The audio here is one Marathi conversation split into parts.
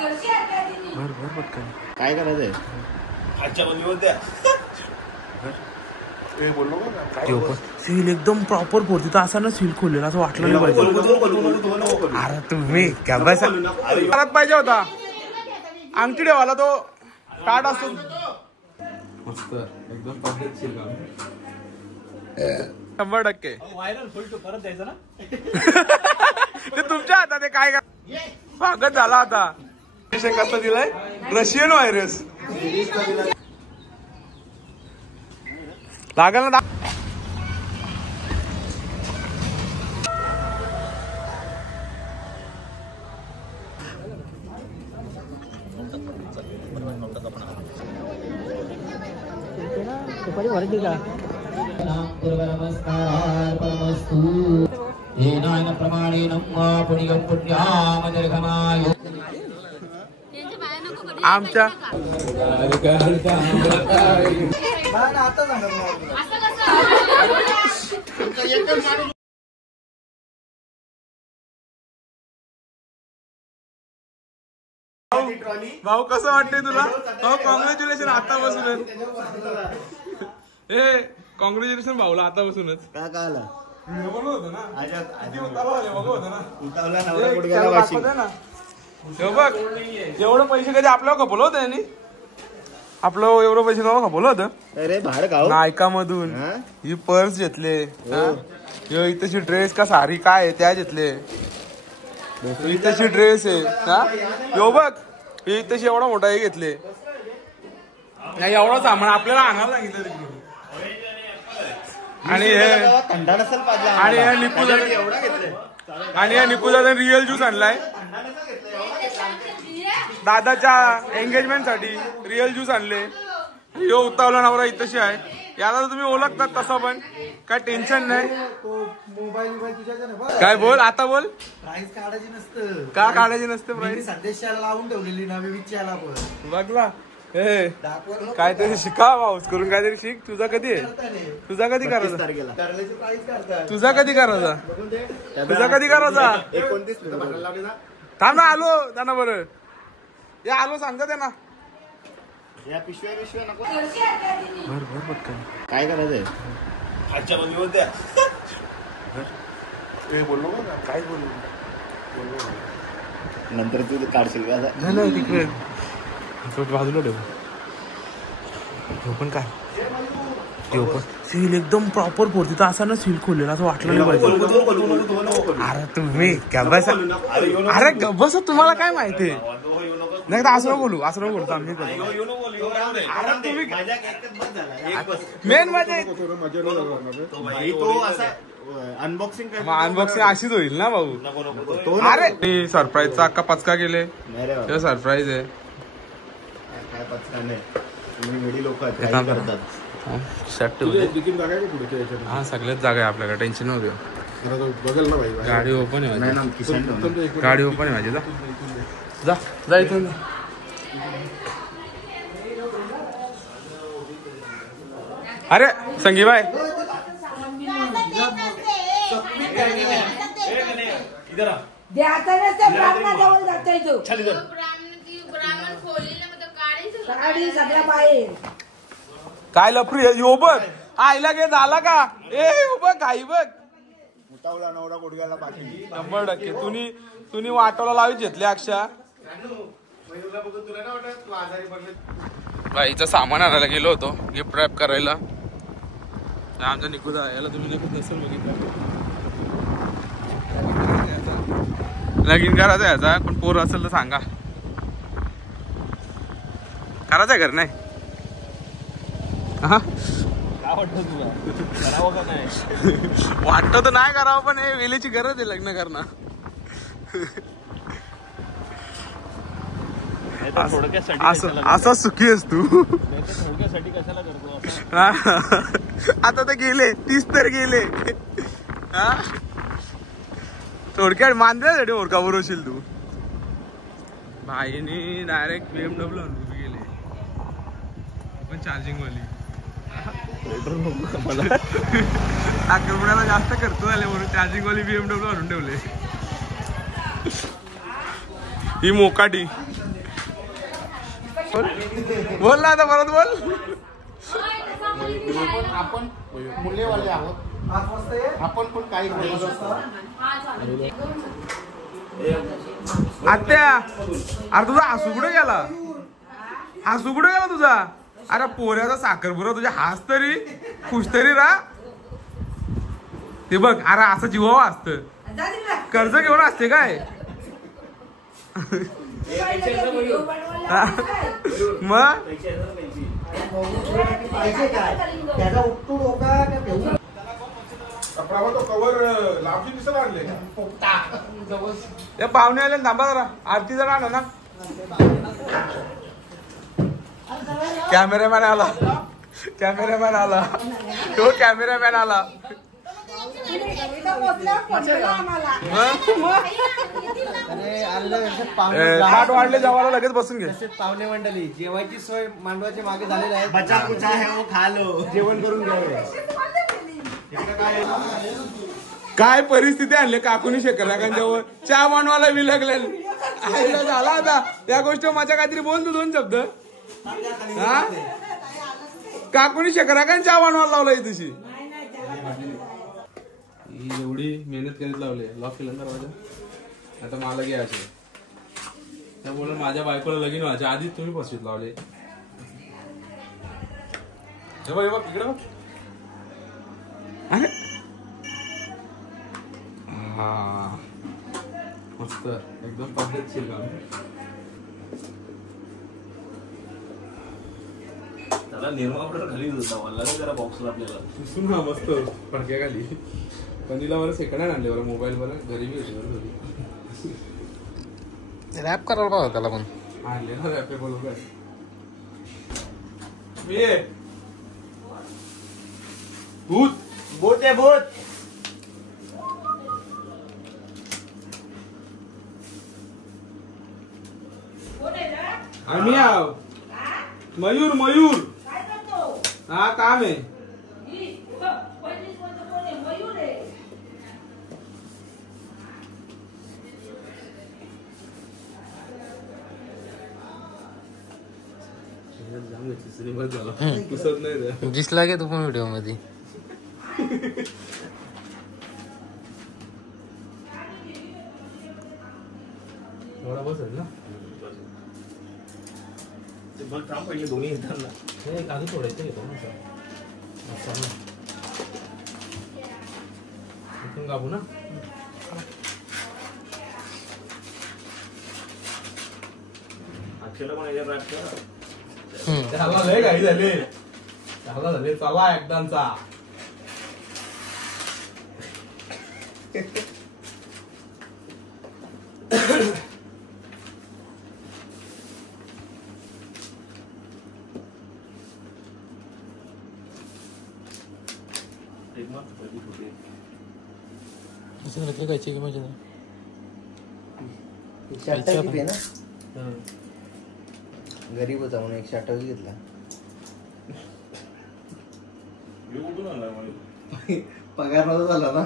भर भर पटकन. काय करायचंय खालच्या बंदीवर द्या. सील एकदम प्रॉपर फोडते तर असा ना सील खोललेला असं वाटलं नाही पाहिजे. अरे तुम्ही काय पाहिजे होता अंगठी ठेवायला तो कार्ड असतो मस्त एकदम 100%. व्हायरल फुलटू परत द्यायचं ना. ते तुमच्या हातात काय स्वागत झाला आता. कसं दिलंय रशियन व्हायरस लागल ना. आमच्या भाऊ कसं वाटतंय तुला भाऊ. कॉंग्रॅच्युलेशन आता बसूनच. ए कॉंग्रॅच्युलेशन भाऊला आता बसूनच. काय कळलं होतं ना बघ एवढं पैसे कधी आपल्याला खपवलं होतं यांनी. आपलं एवढं पैसे नव्हतं खपवलं होतं. अरे बाहेर गाव नायकामधून ही पर्स घेतले. इथची ड्रेस का सारी काय आहे त्या घेतले. इथची ड्रेस आहे हा यो बघ. इथशी एवढा मोठा हे घेतले. एवढा सामान आपल्याला आणायला सांगितलं. आणि थंडा नसेल आणि या निकूदाने रिअल ज्यूस आणलाय दादाच्या एंगेजमेंट साठी. रिअल ज्यूस आणले. यो उतावला नवरा इथशी आहे. याला तुम्ही ओळखतात तसं पण काय टेन्शन नाही. काय बोल आता बोल. प्राइस काढायची नसतं. का काढायची नसते प्राइस. संदेशाला लावून ठेवलेली ना विचारला पण बघला हे काहीतरी शिका पाऊस करून काहीतरी शिक. तुझा कधी आहे. तुझा कधी करायचा. तुझा कधी करायचा. तुझा कधी करायचा. 29 थांब ना आलो त्यांना बरं. या आलो सांगता त्यांना. या पिशव्या नको. भर भर पटकन. काय करायचंय खालच्या बंदीवर द्या. बोललो काय बोललो नंतर तू काढशील का. नाही तिकडे बाजूला ठेव. पण काय पण सील एकदम प्रॉपर फोडते तर असा ना सील खोललेला असं वाटलं नाही पाहिजे. अरे तुम्ही अरे बस तुम्हाला काय माहिती नाही का. असं बोलू असं बोलतो आम्ही. अरे तुम्ही मेन मजा अनबॉक्सिंग अशीच होईल ना भाऊ. अरे सरप्राईजचा अक्का पचका गेले. सरप्राईज आहे. हा सगळ्याच जागा आहे आपल्याकडे. टेन्शन नव्हतं. गाडी ओपन आहे. गाडी ओपन आहे माझी. जा जा इथून. अरे संगी बाय काय लफरी यो बघ. आईला गे झाला का. ए बघ काही बघ 100%. तुम्ही वाटोला लावी घेतले अक्षा. बाईचं सामान आणायला गेलो होतो गिफ्ट रॅप करायला. आमचा निकुदा याला तुम्ही निकुद नसेल बघितलं. लगीन करायचं याचा पण पोर असेल तर सांगा. करायचंय घर नाही. वाटत तर नाही करावं पण हे वेळेची गरज आहे लग्न करणं. असा सुखी आहेस तू. थोडक्यासाठी कशाला करतो. आता तर गेले 30 तर गेले. थोडक्यात मांजऱ्यासाठी ओरका बरोशील तू. भाईने डायरेक्ट BMW गेले पण चार्जिंग वाली. आक्रमणाला जास्त खर्च झाले म्हणून चार्जिंग वाली BMW आणून ठेवले. ही मोकाटी बोल ना आता परत बोल. आपण मुलेवाले आहोत. आपण पण काही बोलत असतो. आत्या अरे तुझा हसू कुठे गेला? हसू कुठे गेला तुझा? अरे पोऱ्याचा साखरपुरा तुझ्या हास तरी खुश तरी रा. ते बघ अरे असं जीवावं असतं. कर्ज घेऊन असते काय मग त्याचा उपटू डोका ते पाहुणे आले थांबा जरा. आरती जरा आणा ना. कॅमेरामॅन आला. कॅमेरामॅन आला. तो कॅमेरामॅन आला. ताट वाढले जेवायला लगेच बसून घे. पाहुणे मंडळी जेवायची सोय मांडवाच्या मागे झालेली आहे. बचा कुचा है वो खा लो. जेवण करून घ्यावे. काय परिस्थिती आणली काकुनी शेखराकांच्यावर. चहा मांडवाला विलगले झाला आता. त्या गोष्ट माझ्या काहीतरी बोल तू 2 शब्द. हा काकुनी शेखराकांनी चहा मांडवाला लावलाय तशी. एवढी मेहनत करीत लावली. लॉक केलं ना दरवाजा. आता मला घ्यायचे त्यामुळे माझ्या बायकोला लगीन व्हायच्या आधीच तुम्ही फसवीत लावले. हे बघ इकडे बघ. अरे हा मस्त एकदम पद्धतशीर काम. त्याला निर्मा पावडर घाली होता मला जरा बॉक्सला आपल्याला सुन ना मस्त फडक्या खाली. पनीला वर सेकंड आणले बरं मोबाईल वर घरी बी होती रॅप करायला पाहिजे त्याला पण. आणले ना रॅपे बोलून भूत भूत आहे भूत. आम्ही आव मयूर मयूर. हा काम आहे. दिसला की तू पण व्हिडिओ मध्ये. एवढा बसेल ना. ते बघ काम पहिले दोन्ही येतात ना. अजून थोड्याचं घेतो ना इथून कापू ना. अक्षयला पण याच्यात रॅप कर. त्याला लय घाई झाले. त्याला झाले चला एकदांचा. खायची की मजा गरीब होता म्हणून 128 घेतला. पगार नव्हता झाला ना.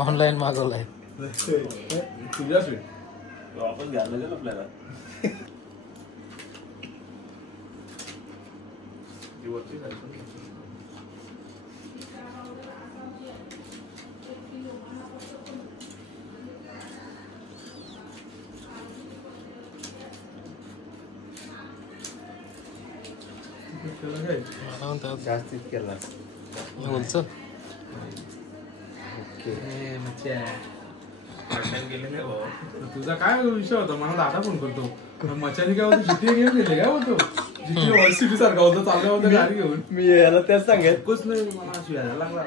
ऑनलाईन मागवलाय. तुझ्या स्वीट वापस घ्यायला लागेल आपल्याला. जास्तीत केला. बोलच तुझा काय विषय होता? मला दादा फोन करतो मचानी काय होतं जिथे गेम गेले काय होतो जिथे वर्ल्ड सिटी सारखा होता चालला होता गाडी घेऊन. मी याला त्याच सांगत कुछ नाही मला अशी यायला लागला.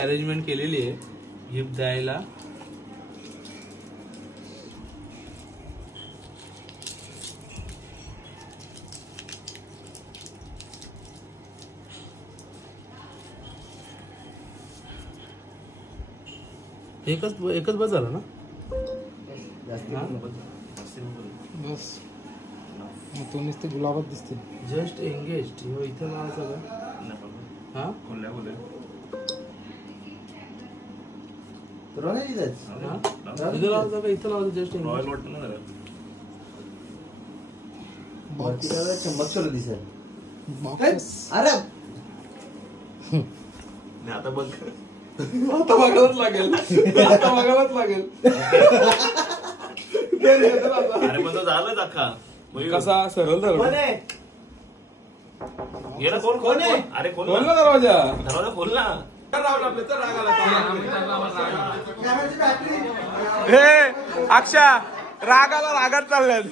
अरेंजमेंट केलेली आहे गिफ्ट द्यायला. एकच बस झालं ना. बस मग तू नुसते गुलाबात दिसते. जस्ट एंगेज इथं नाव सगळं. हा इथं लावायचं इथं लावायचं जस्ट रॉयल वाटतं ना जरा. चमक करू दिसेल. अरे आता बघ आता बघायलाच लागेल. आता बघायलाच लागेल. अरे पण तो झालंच अख्खा. कसा सरळ धरला. घे ना. कोण कोण आहे? अरे खोल खोल ना ना दरवाजा. दरवाजा खोल ना. हे अक्षा रागाला रागात चालल्यात.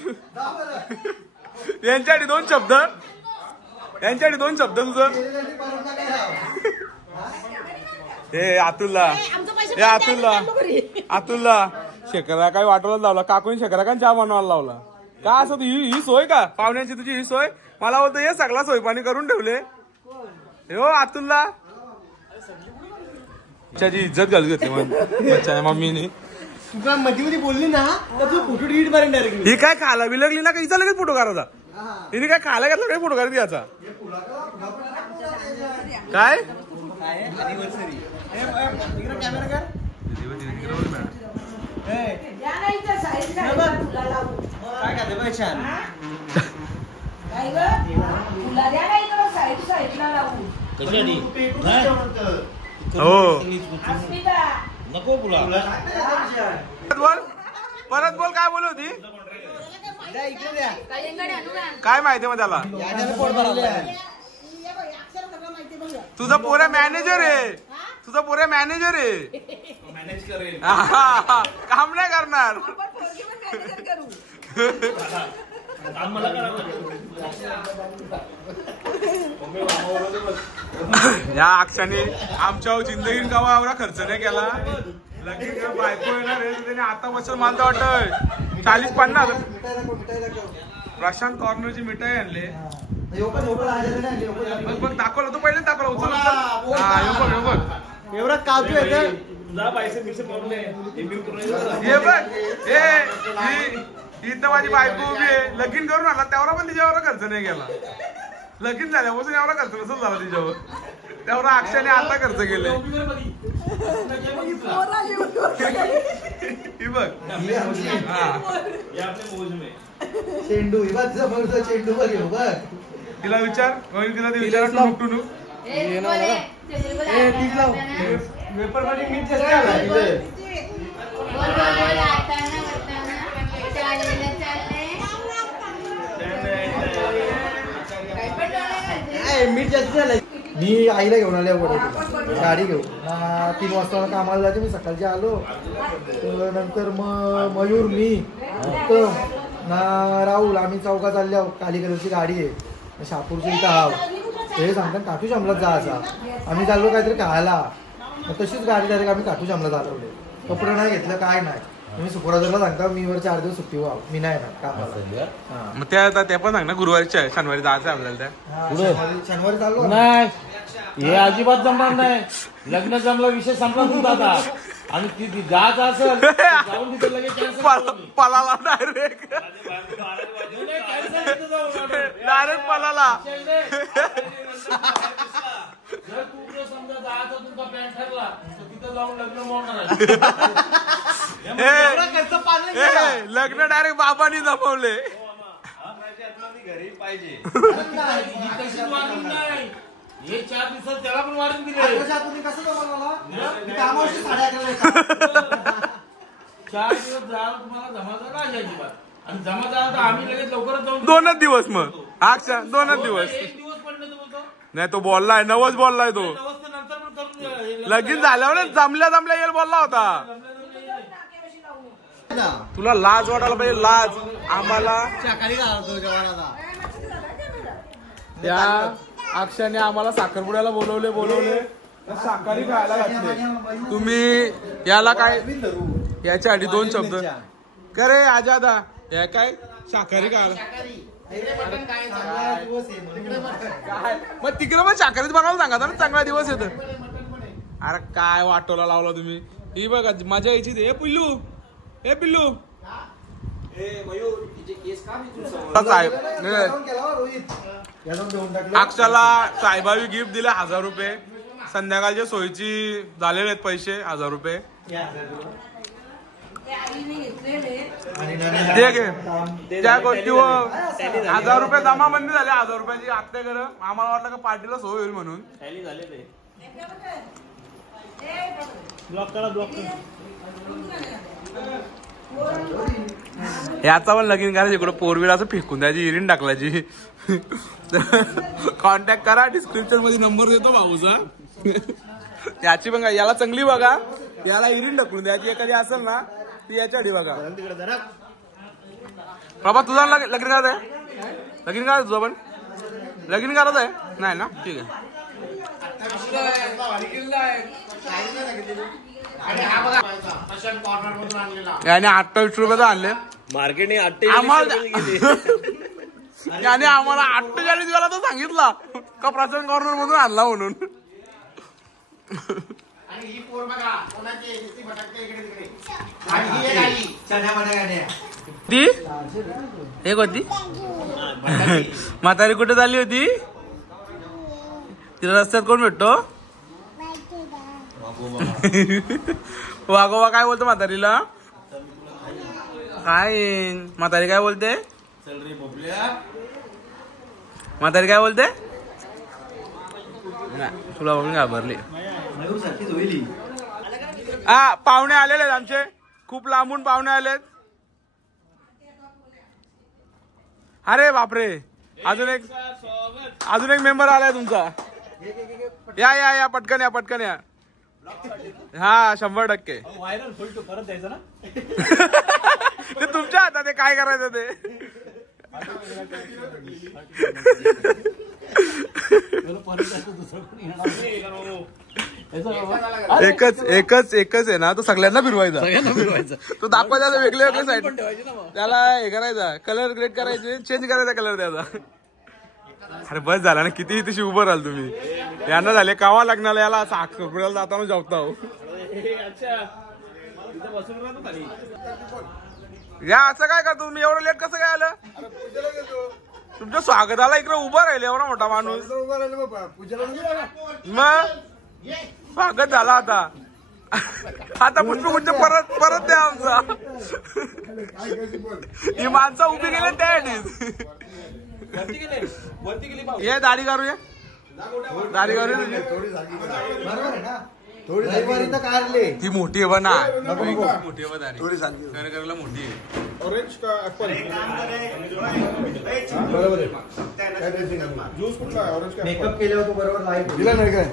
यांच्यासाठी दोन शब्द तुझं. हे अतुलला शेखरा काय वाटवला लावला. काकून शेखरा का चहा बनवायला लावला. का असं ही सोय का पाहुण्यांची तुझी ही सोय. मला बोलतो हे सगळा सोयपाणी करून ठेवले. हो अतुलला त्याची इज्जत घालून घेतली मग मम्मीने. तुला मध्ये बोलली ना तर तू फोटो डिलीट मारेन डायरेक्ट. ही काय खायला बिलगली ना का हिचा लगेच फोटो काढायचा. हिने काय खायला घेतलं काय फोटो काढत याचा काय. कॅमेरा कर. काय खाते बाई छान. हो नको पुला. परत बोल काय बोलत होती. इकडे द्या. काय माहिती मग त्याला. याच्यानं पोट भरलंय. तुझा पोऱ्या मॅनेजर आहे. मॅनेज करेल. काम नाही करणार. मला या अक्षाने आमच्या जिंदगीत गावा एवढा खर्च नाही केला. लगेच बायको येणार आहे त्याने आता बसल मला वाटत 40-50. प्रशांत कॉर्नरची मिठाई आणले. बघ दाखवलं तू पहिले दाखवलं. उचल बघ एवढा काजू आहे तर हे बघ. इथं माझी बायको उभी आहे. लगीन करून आला तेवढा पण तिच्यावर खर्च नाही केला. लगीन झाल्यापासून एवढा खर्च नसेल झाला तिच्यावर. तेवढा अक्षाने आता खर्च केले. ही बघ चेंडू चेंडू बघ बघ. तिला विचार तिला ते विचार टुनू पेपर मध्ये मीठ जास्त आलं. मीठ जास्त झालं. मी आईला घेऊन आले गाडी घेऊन 3 वाजता कामाला जायचे. मी सकाळचे आलो नंतर मग मयूर मी ना राहुल आम्ही चौका चालल्या. काली कलरची गाडी आहे शहापूरच्या इथं हाव. ते सांगतात काठू शामलाच जायचा. आम्ही चाललो काहीतरी खायला. मग तशीच गाडी डायरेक्ट आम्ही काठू शामला चालवले. कपडे नाही घेतलं काय नाही. मी सुपरवायझरला सांगता मी वर 4 दिवस सुट्टी व्हा मी नाही ना कामाला. मग त्या पण सांग ना गुरुवारी शनिवारी जायचं आपल्याला. त्या शनिवारी चाललो नाही हे अजिबात जमणार नाही. लग्न जमला विषय संपला तुमचा आता. आणि ती जायचं असेल जाऊन तिथे लगेच पलाला डायरेक्ट पलाला. जर तू समजा जायचं तुमचा प्लॅन ठरला तर तिथं जाऊन लग्न मोडणार. लग्न डायरेक्ट बाबांनी जमवले. घरी पाहिजे. हे 4 दिवसात त्याला पण वाढून दिले. 4 दिवस जायला तुम्हाला जमा झाला अजिबात. आणि जमा झाला तर आम्ही लगेच लवकरच जाऊन 2च दिवस. मग अक्षा 2च दिवस. 1 दिवस पडले तर बोलतो नाही तो बोललाय 9च बोललाय तो. नंतर पण करून लगीन झाल्यावर जमल्या येईल बोलला होता. तुला लाज वाटायला पाहिजे. लाज आम्हाला त्या अक्षाने आम्हाला साखरपुड्याला बोलवले शाकाहारी खायला घातले. तुम्ही याला काय याच्या आधी 2 शब्द का रे आजादा या काय शाकाहारी खायला. मग तिकडे पण शाकाहारीच बनवायला सांगा ना चांगला दिवस येतो. अरे काय वाटोला लावला तुम्ही. ही बघा मजा यायची ते. ए पिल्लू, ए पिल्लू साहेब अक्षाला साहेबावी गिफ्ट दिले 1000 रुपये. संध्याकाळच्या सोयीची झालेले आहेत पैसे 1000 रुपये. त्या गोष्टीवर 1000 रुपये जमाबंदी झाले. 1000 रुपयाची आत्या कर. आम्हाला वाटलं का पार्टीला सोय होईल म्हणून. याचा पण लगीन करायची. इकडं फोर असं फेकून द्यायची, इरीन टाकलायची. कॉन्टॅक्ट करा, डिस्क्रिप्शन मध्ये नंबर देतो भाऊचा. याची पण याला चांगली बघा, याला इरीन ढकलून द्यायची. एखादी असेल ना ती याच्या आधी बघा. बाबा तुझा लगीन करायचं आहे? लगीन करायचं तुझं पण? लगीन करायचं आहे? नाही ना, ठीक आहे. याने 28 रुपयाचं आणले. मार्केटने आम्हाला 48 वेळा तर सांगितला का प्रशांत कॉर्नर मधून आणला म्हणून. ती एक होती म्हातारी कुठे झाली होती? तिला रस्त्यात कोण भेटतो? वागोबा काय बोलतो म्हातारीला? काय म्हातारी काय बोलते? म्हातारी काय बोलते? तुला बघून घाबरली. हा पाहुणे आलेले आहेत आमचे, खूप लांबून पाहुणे आलेत. अरे बापरे, अजून एक मेंबर आलाय तुमचा. या या या पटकन या पटकन या. हा 100%. परत द्यायचं ना ते तुमच्या हातात आहे काय करायचं ते. एकच आहे ना, तो सगळ्यांना फिरवायचा. तो दाखवायचा वेगळे वेगळे साईड. त्याला हे करायचा, कलर ग्रेड करायचे, चेंज करायचा कलर त्याचा. अरे बस झाला ना, किती तिशी उभं राहाल तुम्ही. यांना झाले कावा लग्नाला, याला साखरपुड्याला जाताना जावता हो. या असं काय करतो तुम्ही? एवढं लेट कसं काय आलं? तुमच्या स्वागताला इकडे उभं राहिले एवढा मोठा माणूस. मग स्वागत झाला आता. आता पुष्पगुच्छ परत द्या आमचा. ही माणसं उभी गेले त्यासाठीच. ये दाढी करू, ये दाढी करू तुझी. ती मोठी आहे बना, मोठी आहे दाढी करायला मोठी आहे. ऑरेंज का ऍपल? ज्यूस कुठला आहे? ऑरेंज का? मेकअप केलं होतं बरोबर लाईट दिला नाही काय?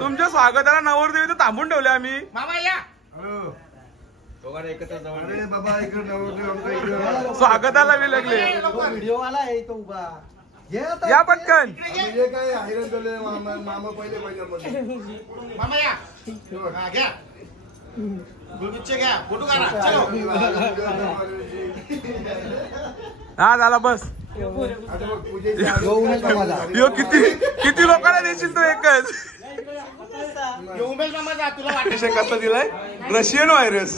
तुमच्या स्वागताला नवरदेवी तर थांबून ठेवले आम्ही. मामा या. अरे बाबा इकडे नवरदेव स्वागताला बी लागले. व्हिडिओ वाला आहे तो उभा. या पटकन. काय हैराण झाले मामा पहिले मामा या. घ्या घ्या फोटो काढा. हा झाला बस. यो किती लोकांना देशील तो एकच. उमेश मामा जा, तुला वाटतं कसं दिलाय? Russian virus.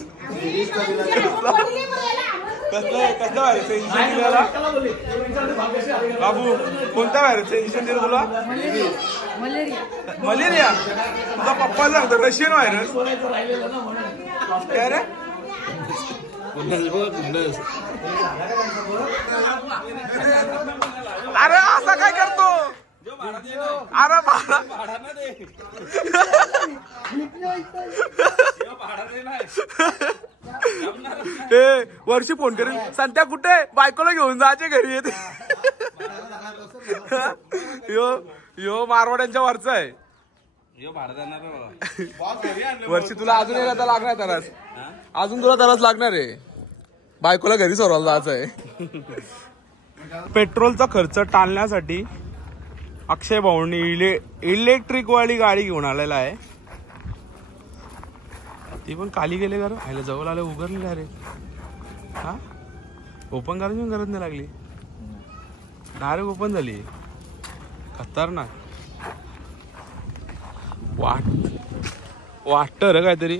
कसला व्हायरस इंजेक्शन दिला बाबू? कोणत्या व्हायरस इंजेक्शन दिलं तुला? मलेरिया. तुझा पप्पा सांगतो रशियन व्हायरस. काय रे? अरे असा काय करतो? अरे वर्षी फोन करेल, संत्या कुठे? बायकोला घेऊन जायचे घरी येते. यो मारवाड्यांच्या वरचा आहे. वर्षी तुला अजून एक आता लागणार तरच. अजून तुला तरच लागणार आहे. बायकोला घरी सोडवायला जायचं आहे. पेट्रोलचा खर्च टाळण्यासाठी अक्षय भाऊंनी इलेक्ट्रिक वाली गाडी घेऊन आलेला आहे. ती पण खाली गेले का रे? जवळ आले उघडले का रे? हा ओपन करायची गरज नाही लागली, डायरेक्ट ओपन झाली. खतरनाक वाटत रे काहीतरी.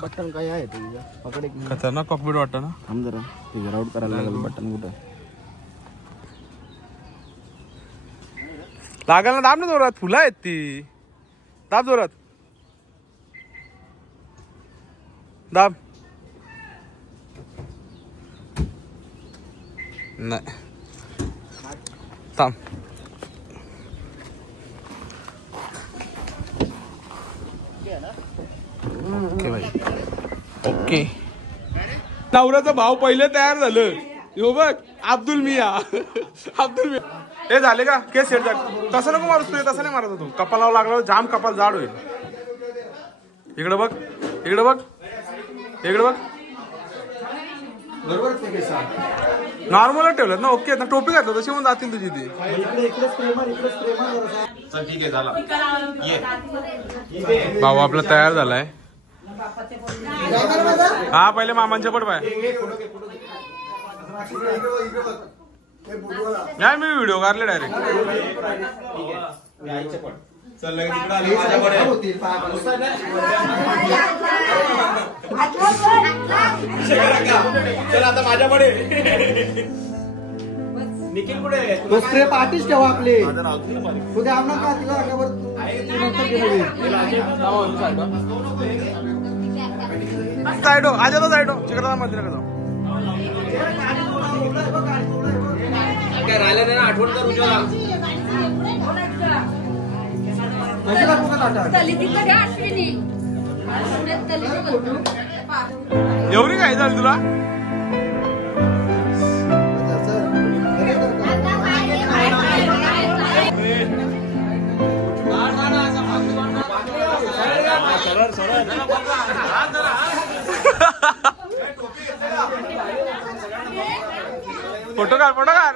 बटन काय आहे तुझ्या पकडे खतरनाक कॉकपीट वाटतं ना. थांब जरा फिगर आउट करायला लागेल. बटन कुठं लागल ना. दाब ना जोरात. फुलं आहेत ती. दाब जोरात. दाब. नाही थांब. ओके भाई ओके. नवऱ्याचा भाव पहिले तयार झालं. हो बघ अब्दुल मिया. अब्दुल मिया हे झाले का केस सेट झाले. तसं नको मारूस तू. तसं नाही मारत तू. कपालावर लागला जाम कपाल जाड होईल. इकडे बघ इकडे बघ इकडे बघ. नॉर्मल ठेवलं ना. ओके ना. टोपी घातलं तशी म्हणून जातील तुझी ती. ठीक आहे झाला. भाऊ आपला तयार झालाय. हा पहिले मामांच्या पड पाय. नाही मी व्हिडिओ काढले डायरेक्ट. आता माझ्याकडे निखिल कुठे. तो स्प्रे पाठीच ठेवा आपले. उद्या आम्हाला का तिला अंगावर साइडो आजा तो साइडो चिकरा मंदिर का जाऊ. काय राहिलं नाही ना. आठवण कर उज्ज्वला. एवढी काय झाली तुला. फोटो काढ फोटो काढ.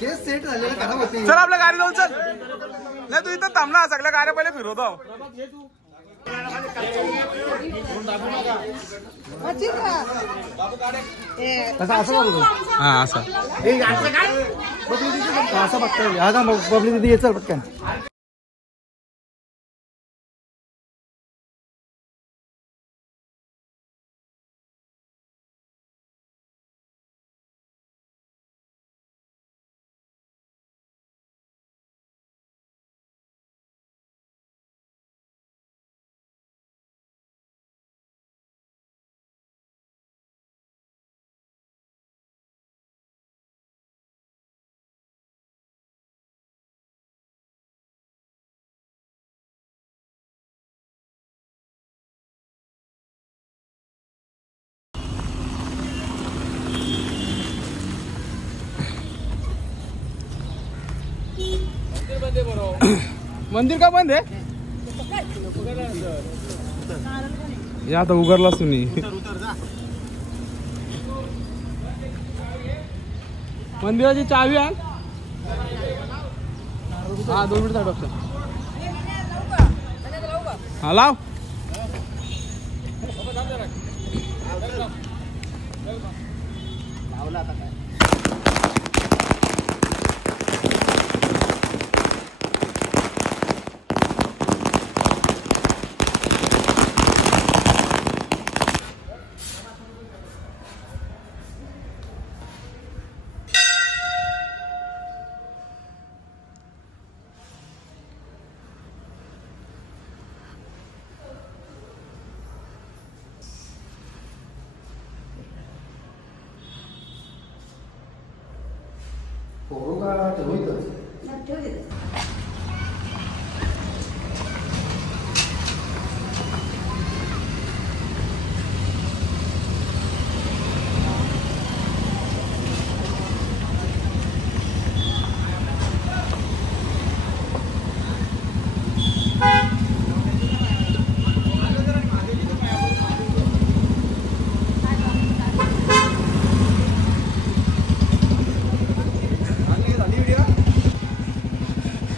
केस सेट झालेला खराब होते. चल आपल्या गाडी लावून चल. नाही तू इथं थांबला. सगळ्या गाड्या पहिले फिरवतो. असं करू. हा असं असं बघतोय. हा का बबली दिदी ये चल पटकन. मंदिर का बंद आहे. या आता उघडला तुम्ही. मंदिराची चावी आण. हा 2 मिनिट साईड ऑप्शन. हा लाव.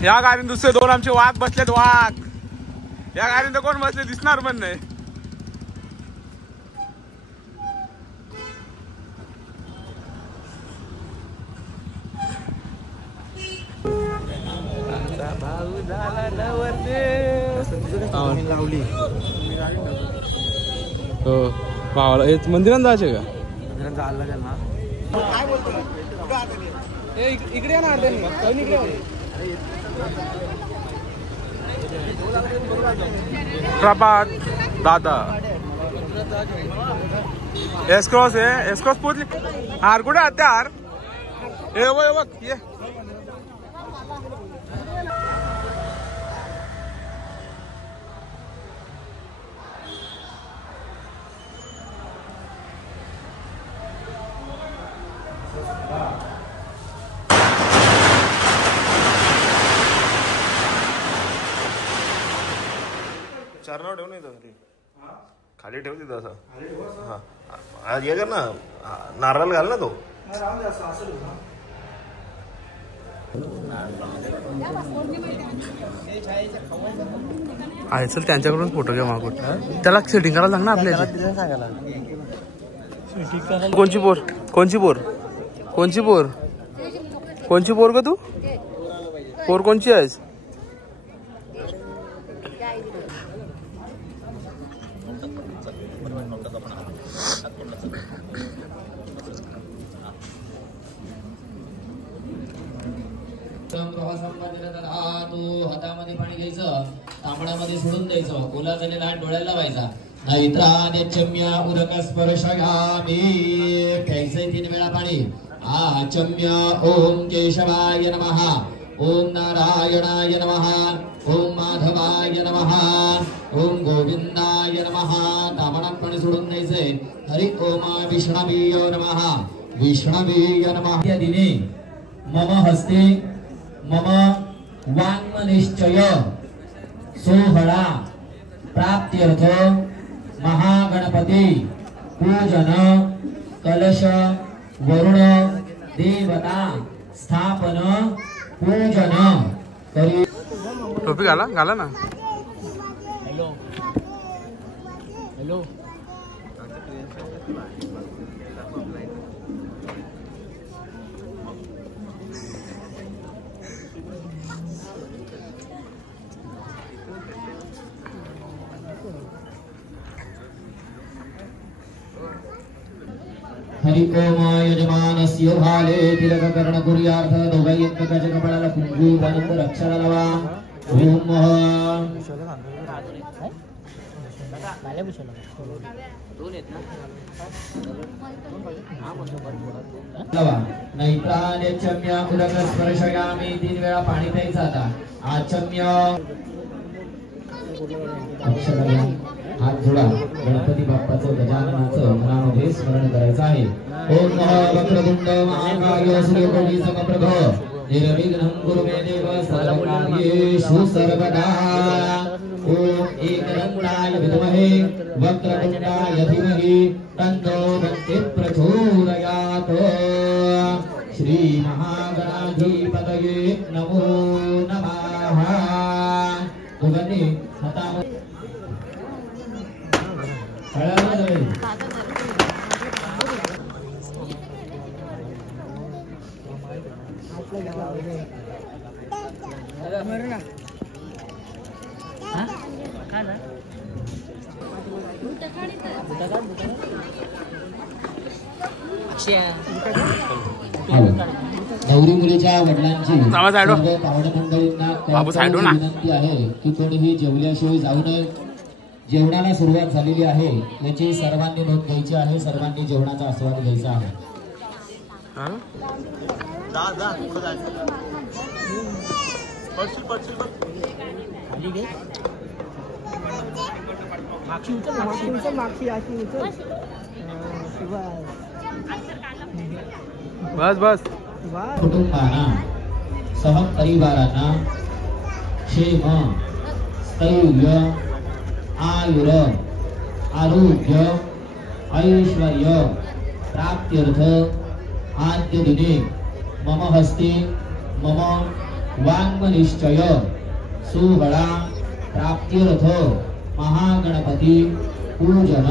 या गाडीत दुसरे दोन आमचे वाघ बसलेत वाघ. या गाडीत कोण बसले दिसणार पण नाही. लावली हो भावाला मंदिरात जायचे का? झालं त्यांना इकडे ना प्रभात दादा एसक्रॉस आहे. एसक्रॉस पोहोचली. हार कुठे आहात हार? हे बघ ये. चार नाव ठेवून येतं खाली ठेव तिथं असं. हा हे कर ना नारळ घाल ना तो. आहे चल त्यांच्याकडून फोटो घ्या मागून. त्याला सेटिंग करायला सांग ना आपल्या. कोणची पोर कोणची पोर कोणची पोर कोणची पोर का तू? पोर कोणची आहेस? हातामध्ये पाणी घ्यायचं, तांबड्यामध्ये सोडून द्यायचं, ओला झालेला हात डोळ्याला लावायचा. नैत्राद्यचम्य उदक स्पर्शयामि. प्यायचंय 3 वेळा पाणी. आचम्य ओम केशवाय नमः, ओम नारायणाय नमः, ओम माधवाय नमः, ओम गोविंदाय नमः. तांबड्यात पाणी सोडून द्यायचंय. हरि ओम विष्णवीय नमः, विष्णवीय नमः. या दिने मम हस्ते मम वाङ्मनिश्चय सोहळा प्राप्त्यर्थ महागणपती पूजन कलश वरुण देवता स्थापन पूजन करी. टोपी घाला घाला ना. हॅलो हरि ओम यजमानस्य भाले तिलककर्ण कुर्यार्थ दोघांच्या कपाळाला कुंकू त्यानंतर अक्षरा लावा. ओम लावा. नैत्राद्यचम्य उदक स्पर्शयामि. 3 वेळा पाणी प्यायचं. आता आचम्य अक्षरा हात जोडा. गणपती बाप्पाचं गजाननाचं मनामध्ये स्मरण करायचं आहे. ओम वक्रतुंड महाकाय सूर्यकोटि समप्रभ निर्विघ्नं कुरु मे देव सर्वकार्येषु सर्वदा. ओम एकदन्ताय विद्महे वक्रतुंडाय धीमहि तन्नो दन्ति प्रचोदयात्. श्री महागणाधिपतये नमो नमः. दोघांनी हातामध्ये गौरी मुलीच्या वडिलांची सर्व पाहुणे मंडळींना विनंती आहे की कोणीही जेवल्याशिवाय जाऊ नये. जेवणाला सुरुवात झालेली आहे याची सर्वांनी नोंद घ्यायची आहे. सर्वांनी जेवणाचा आस्वाद घ्यायचा आहे. बस बस. कुटुंबांना सहपरिवारांना क्षेम स्थैर्य आयुर आरोग्य ऐश्वर्य प्राप्त्यर्थ आद्य दिने मम हस्ते मम वाङ्मनिश्चय सुहळा प्राप्त्यर्थ महागणपती पूजन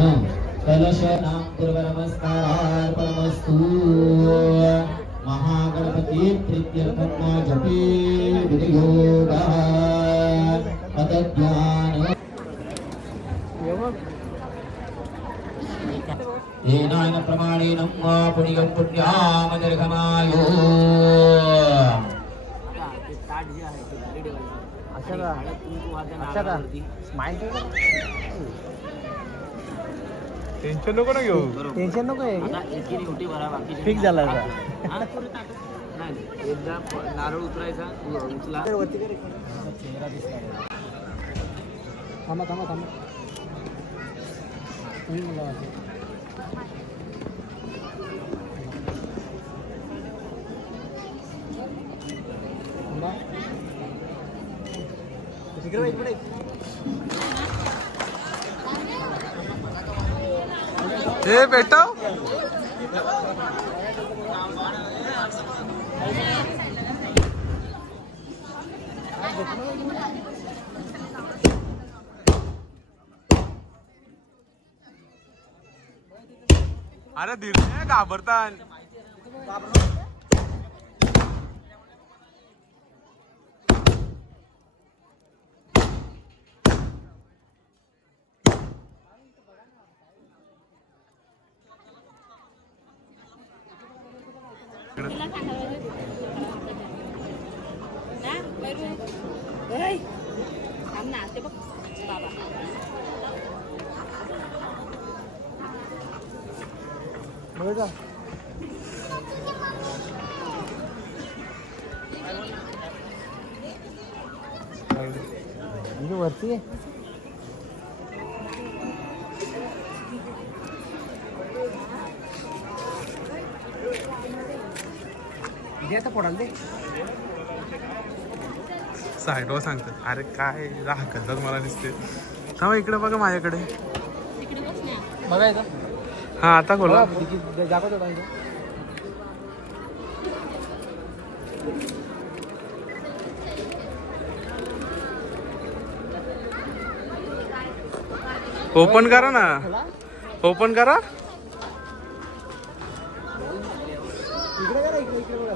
कलश नाम पूर्व नमस्कारार्पणमस्तु महागणपती प्रीत्यर्थम जपे विनियोगः अतज्ञान येनायन प्रमाणेन पुण्यं पुण्याम दीर्घमायो टेन्शन नको ना घेऊ. टेन्शन नको आहे फिक्स झाला एकदा नारळ उतरायचा उचला थांबा थांबा थांबा तुम्ही मला हे बेटा अरे धीरे घाबरतात. वरती आता पडाल दे साईडवर सांगतात. अरे काय राहतात मला दिसते. थांबा इकडे बघा माझ्याकडे. बघायचं हा आता खोला. दाखवतो ओपन करा ना. ओपन करा. इकडे करा इकडे इकडे बघा.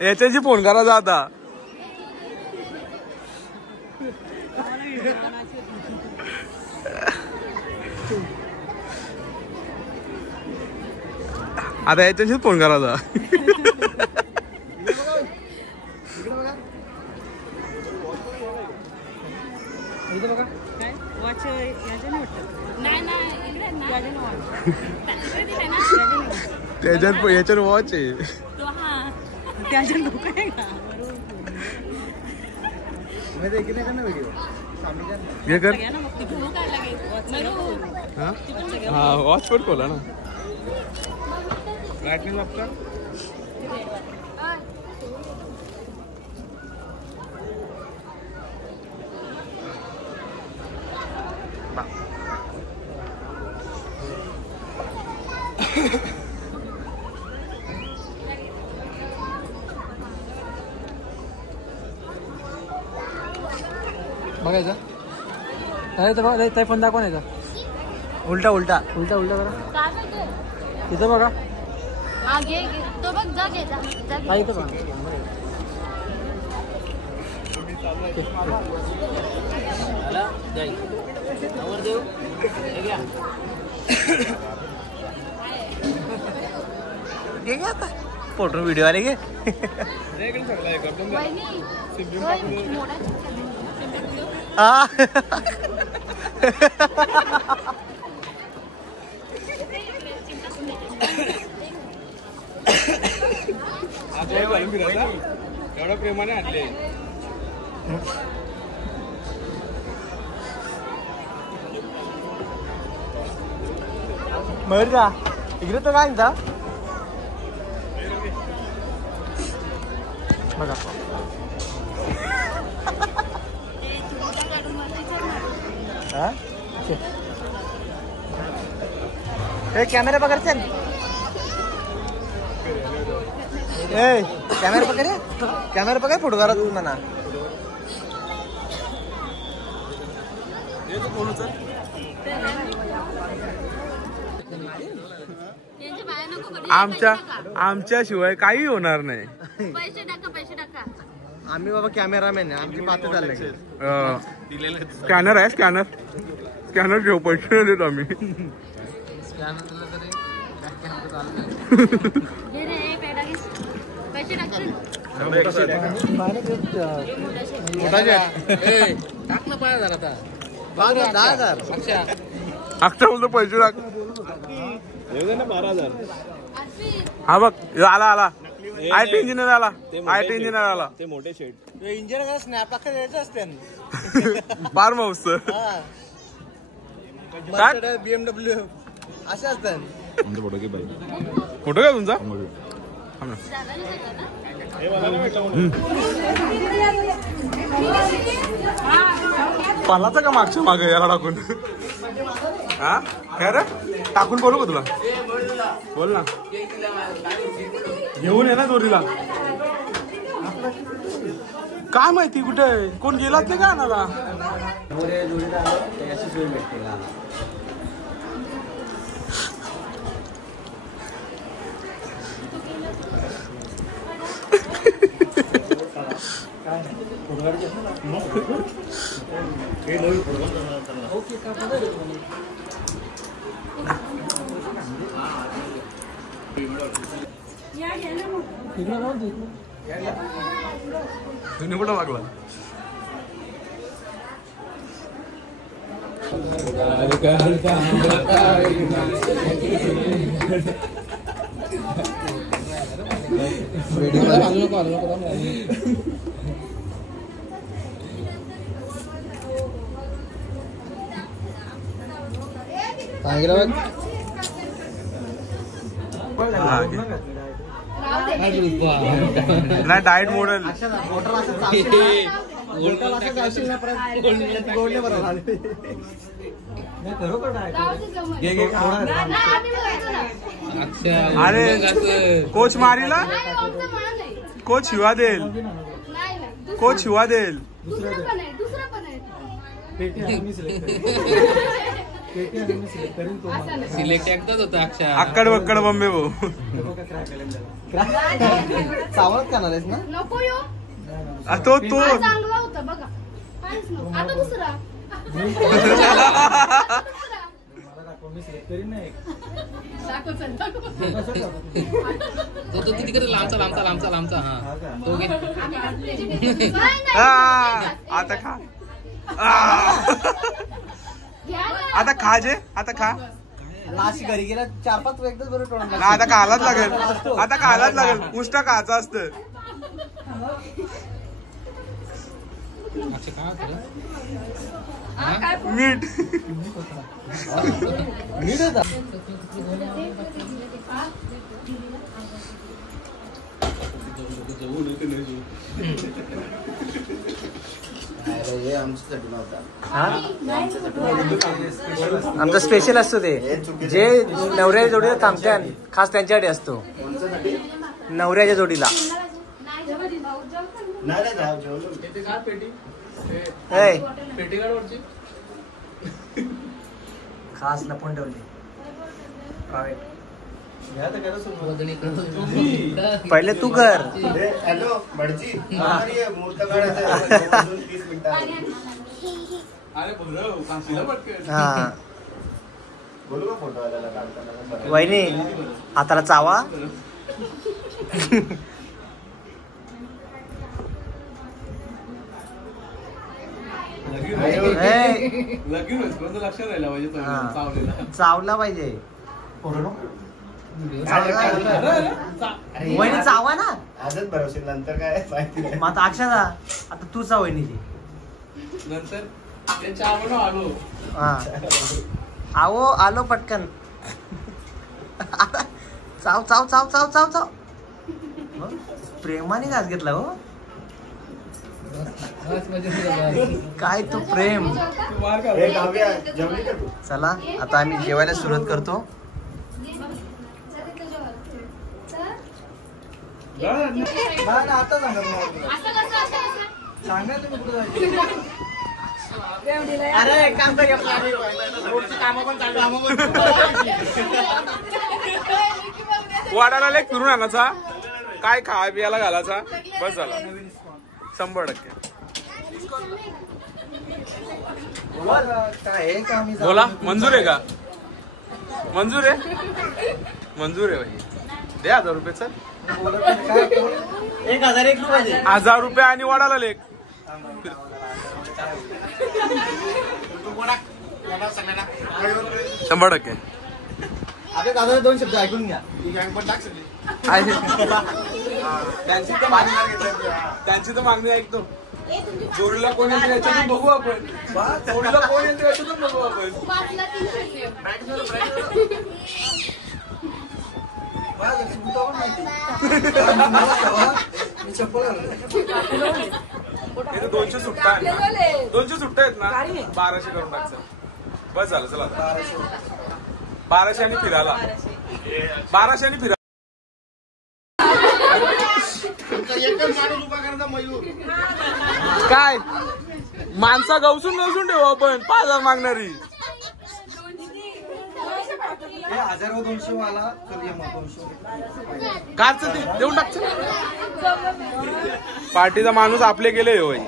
याच्याशी फोन करायचा आता. आता याच्याशीच फोन करायचा. त्याच्यात याच्यावर वॉच आहे. हे कर. हा वॉच पण खोला ना. ब्राइटनेस ऑफ कर. बघायचं. अरे तर बघा ते पण दाखवा नाही. उलटा उलटा उलटा उलटा करा. तिथं बघा. तो बघ जा घे जा. इथं बघा. आता फोटो व्हिडिओ आले गे. एवढ्या प्रेमाने आणले. मयूर का इकडे तो काय म्हणता बघा. कॅमेरा पकड चल कॅमेरा पकड कॅमेरा पकड फोटो करा तू म्हणा आमच्या शिवाय काही होणार नाही. पैसे टाका आम्ही बाबा कॅमेरामॅन आहे आमची पात्र चालले स्कॅनर आहे स्कॅनर घेऊ पैसे देतो आम्ही. टाक ना 5,000 आता 10,000 अक्षर बोलतो पैसे टाक. 12,000. हा बघ आला IT इंजिनियर आला ते मोठे शेड इंजिनियर स्नॅप द्यायचं असते फार्म हाऊस BMW असे असतात. फोटो का तुमचा पालाचा का मागच्या मागे याला टाकून हा काय रे टाकून बोलू का तुला बोल ना घेऊन ये ना जोडीला काय माहिती कुठे कोण गेलात नाही का आणायला. तुम्ही कुठं मागला नाही डाएट मॉडेल अरे कोच मारीला कोच शिवा देईल सिलेक्ट एकदाच होता अक्षय अक्कड बक्कड बंबे भाऊ चावत करणार आहेस ना नको यो तो चांगला होता बघा आता दुसरा तो तिकडे लांबचा हा तो आता खा आता खा जे आता खा लास्ट घरी गेला 4-5 एकदाच बरोबर तोडून आता खायलाच लागेल उष्टा खायचं असतं. मीठ होता आमचा स्पेशल असतो ते जे नवऱ्याच्या जोडीला थांबत्या खास त्यांच्यासाठी असतो नवऱ्याच्या जोडीला खास लपून ठेवली पहिले तू कर हॅलो भटजी वहिनी हाताला चावा चावला पाहिजे वहिनी चावा ना आजच भरवशील नंतर काय माहिती नाही. मग आता अक्षरा आता तू चाव वहिनीची आलो आलो पटकन चाव चाव चाव चाव चाव चाव प्रेमाने घास घेतला हो काय तू प्रेम. चला आता आम्ही जेवायला सुरुवात करतो. आता सांगा तुम्ही कुठं जायचं. अरे काम तर काम पण चालू. वाडाला लेक फिरून आणायचा, काय खा बियाला घालायचा, बस झाला. 100%. काय काम बोला, मंजूर आहे का? मंजूर आहे, मंजूर आहे भाई. दे 1000 रुपये. चल 1000 रुपये आणि वाडाला लेक. 100%. आता दादा 2 शब्द ऐकून घ्या. त्यांची तर मागणी ऐकतो. जोडीला कोण येते याच्यातून बघू आपण. जोडीला कोण येते याच्यातून बघू आपण. इथे 200 सुट्टा आहेत ना, 200 सुट्टा आहेत ना, 1200 करून टाकचं. बस झालं. चला 1200 आणि फिरायला, 1200 आणि फिरा. काय माणसा गवसून ठेवू आपण. 5000 मागणारी. 1200 वाला कारचं ते देऊन टाकचं. पार्टीचा माणूस आपले गेले होय.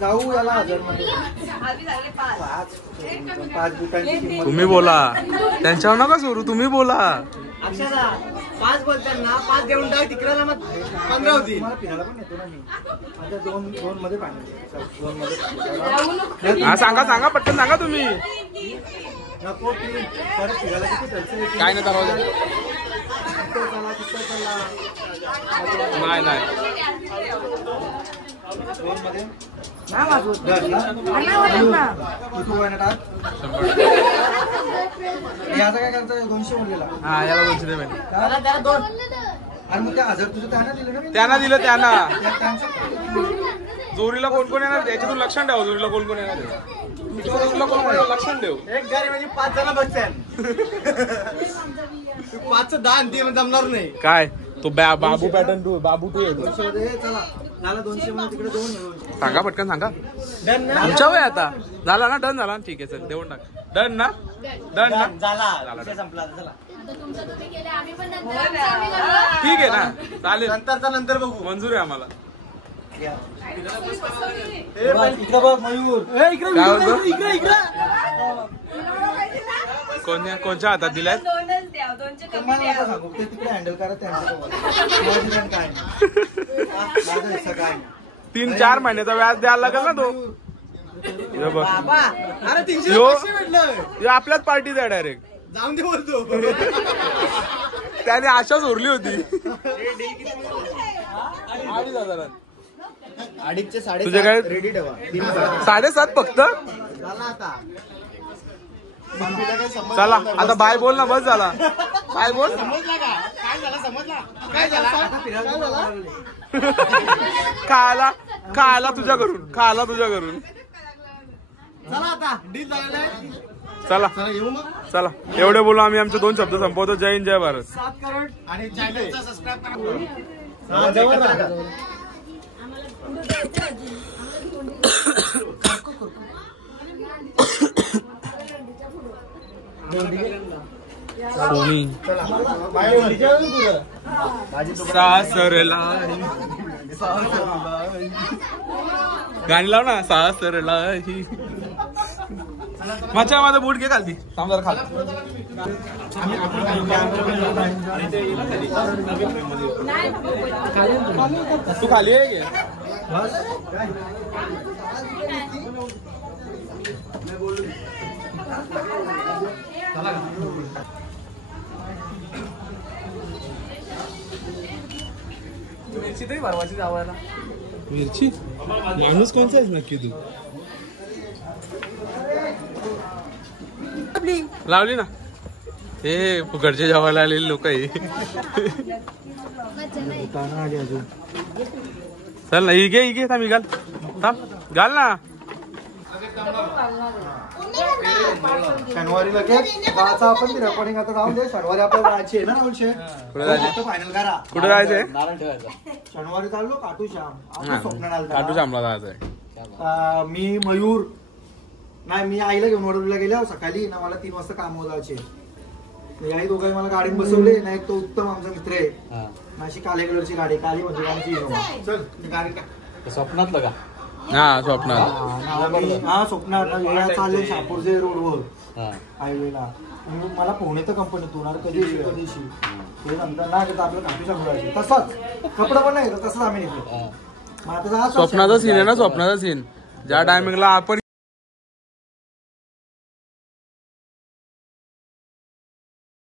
जाऊ याला 1000 मध्ये. 5 बुटांची तुम्ही बोला, त्यांच्यावर नका सोडू. तुम्ही बोला. 5 बोलताना 5 देऊन टाक. तिकडे मग 15 होती. फिरायला पण येतो ना मी. आता 2 मध्ये पाणी. 2 मध्ये. हा सांगा पटकन सांगा तुम्ही. नको परत फिरायला किती खर्च. काय नाही दरवाजा. नाही 2 मध्ये. याचा काय करता. 200 उरलेला. हा याला 200 दे. आणि मग त्या 1000 तुझं त्यांना दिलं ना. त्यांना दिलं. त्यांना त्यांचं जोरीला कोण कोण येणार याच्यातून लक्षण ठेवा. जोरीला कोण कोण येणार जोरीला कोण कोण लक्षण ठेव. एक गाडी म्हणजे 5 जण बसतात. 5 दान ते जमणार नाही. काय तो बाबू पॅटर्न टू बाबू टू येतो. 200 मध्ये चला. झाला 200 मध्ये. तिकडे 2 सांगा पटकन सांगा. डन ना. तुमच्या वय आता झाला ना. डन झाला ना. ठीक आहे चल देऊन टाक. डन ना. डन ना. झाला संपला. चला ठीक आहे ना. चालेल. नंतरचा नंतर बघू. मंजूर आहे आम्हाला. इकडे बघ मयूर. काय होतं. कोणच्या हातात दिल्यात. मला सांगू ते तिकडे हँडल करा. काय 3-4 महिन्याचा व्याज द्यायला लागेल ना तो. बघ अरे 300 यो आपल्याच पार्टीचा आहे डायरेक्ट. जाऊन दे बोलतो. त्याने आशाच उरली होती. 2.5 तुझे काय रेडी ठेवा. 7.5 फक्त. झाला आता. चला आता बाय बोल ना. बस झाला. बाय बोल. काय झाला. खायला तुझ्या घरून. चला आता डील झालेला आहे. चला येऊ मग. चला एवढे बोलू आम्ही आमचे 2 शब्द संपवतो. जय हिंद जय भारत. 7 करोड आणि चॅनलचा सबस्क्राइब करा. सोनी सासरला गाणी लाव ना. सासरला माझा बूट घे खालती. समजा खाल. तू खाली आहे गे. मिरची तरी भरवायची जावायला. मिरची माणूस कोणचा आहेस नक्की तू. लावली ना. हे फुकटचे जेवायला आलेले लोक आहे. मजा नाही. ताना आली अजून. चल ना ही घे थांब ही घाल घाल ना. शनिवारी लगेच जायचं आपण ती रेकॉर्डिंग आता जाऊन दे. शनिवारी आपल्याला जायची आहे ना राहुलशे. कुठे जायचं फायनल करा. कुठे जायचंय नारळ ठेवायचा. शनिवारी चाललो काटू श्याम. स्वप्न काटू श्यामला जायचंय. मी मयूर नाही मी आईला घेऊन वडोदरीला गेल्या सकाळी ना. मला 3 वाजता काम जायचे. आई दोघांनी मला गाडीत बसवले ना. एक तो उत्तम आमचा मित्र आहे. नाशिक काले कलरची गाडी काली म्हणजे आमची चल गाडी स्वप्नातलं का? हा स्वप्नात. हा स्वप्नात चालले शहापूरचे रोडवर हायवेला. मला फोन येतं कंपनीतून कधी ते नंतर ना घेता आपलं कापी सांगायचे. तसंच कपडा पण नाही घेतात तसंच आम्ही घेतो. स्वप्नाचा सीन आहे ना. स्वप्नाचा सीन ज्या टायमिंगला आपण